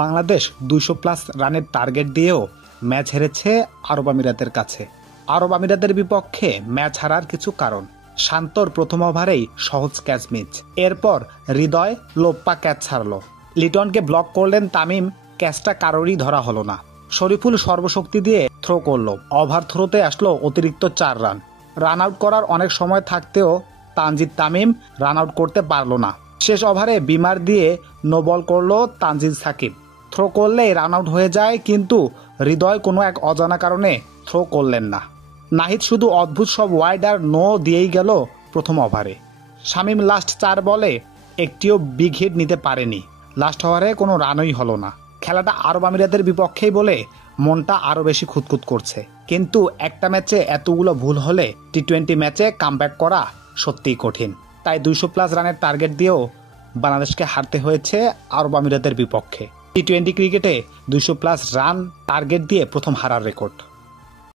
বাংলাদেশ 200+ রানের টার্গেট দিয়েও ম্যাচ হেরেছে আরব আমিরাতের কাছে। আরব আমিরাতের বিপক্ষে ম্যাচ হারার কিছু কারণ: শান্তর প্রথম ওভারেই সহজ ক্যাচ মিস, এরপর হৃদয় লোপ্পা ক্যাচ ছাড়ল, লিটনকে ব্লক করলেন তামিম, ক্যাচটা কারোরই ধরা হলো না। শরীফুল সর্বশক্তি দিয়ে থ্রো করল, ওভার থ্রোতে আসলো অতিরিক্ত 4 রান। রান আউট করার অনেক সময় থাকতেও তানজিদ তামিম রান আউট করতে পারল না। শেষ ওভারে বিমার দিয়ে নো বল করলো তানজিদ সাকিব, থ্রো করলেই রান আউট হয়ে যায়, কিন্তু হৃদয় কোনো এক অজানা কারণে থ্রো করলেন না। নাহিদ শুধু অদ্ভুত সব ওয়াইড আর নো দিয়েই গেল প্রথম ওভারে। শামীম লাস্ট 4 বলে একটিও বিগ হিট নিতে পারেনি, লাস্ট ওভারে কোনো রানই হলো না। খেলাটা আরব আমিরাতের বিপক্ষেই বলে মনটা আরও বেশি খুঁতখুত করছে, কিন্তু একটা ম্যাচে এতগুলো ভুল হলে টি-20 ম্যাচে কামব্যাক করা সত্যিই কঠিন। তাই 200+ রানের টার্গেট দিয়েও বাংলাদেশকে হারতে হয়েছে আরব আমিরাতের বিপক্ষে। টি-20 ক্রিকেটে 200+ রান টার্গেট দিয়ে প্রথম হারার রেকর্ড।